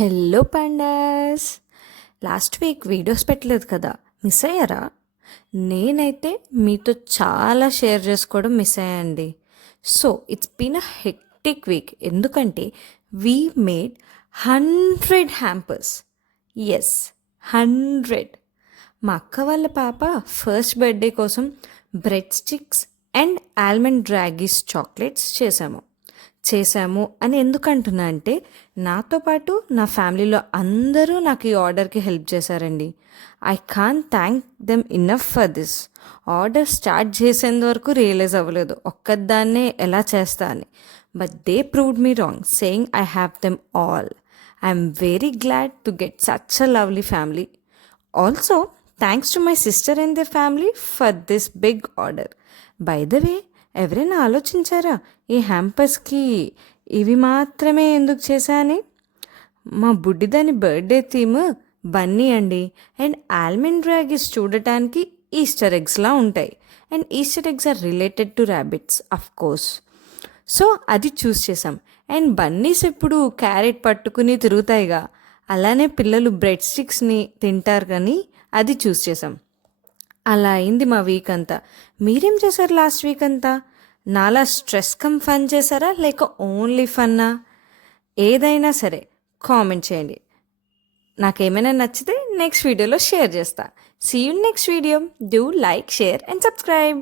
Hello pandas. Last week videos పెట్టలేదు కదా, miss అయ్యారా? నేనైతే మీతో చాలా షేర్ చేసుకోవడం మిస్ అయ్యాండి. So it's been a hectic week, ఎందుకంటే వీ మేడ్ 100 హ్యాంపర్స్. ఎస్, 100. మా అక్క వాళ్ళ పాప ఫస్ట్ బర్త్డే కోసం bread sticks and almond dragees chocolates చేశాము అని ఎందుకు అంటున్నా అంటే, నాతో పాటు నా ఫ్యామిలీలో అందరూ నాకు ఈ ఆర్డర్కి హెల్ప్ చేశారండి. I can thank them enough for this. Order start చేసేంత వరకు రియలైజ్ అవ్వలేదు ఒక్కదాన్నే ఎలా చేస్తా అని. But they proved me wrong, saying I have them all. I'm very glad to get such a lovely family. Also thanks to my sister and the family for this big order. By the way, ఎవరైనా ఆలోచించారా ఈ హ్యాంపర్స్కి ఇవి మాత్రమే ఎందుకు చేశా అని? మా బుడ్డిదాని birthday theme Bunny అండి. అండ్ ఆల్మండ్ డ్రాగీస్ చూడటానికి ఈస్టర్ ఎగ్స్లా ఉంటాయి. And Easter eggs are related to rabbits of course. So అది చూస్ చేసాం. అండ్ బన్నీస్ ఎప్పుడు క్యారెట్ పట్టుకుని తిరుగుతాయిగా, అలానే పిల్లలు బ్రెడ్ స్టిక్స్ని తింటారు, కానీ అది చూస్ చేసాం. అలా అయింది మా వీక్ అంతా. మీరేం చేశారు లాస్ట్ వీక్ అంతా? నాలా స్ట్రెస్ కమ్ ఫన్ చేశారా, లేక ఓన్లీ ఫన్నా? ఏదైనా సరే కామెంట్ చేయండి. నాకేమైనా నచ్చితే నెక్స్ట్ వీడియోలో షేర్ చేస్తా. See you next video. Do like, share and subscribe.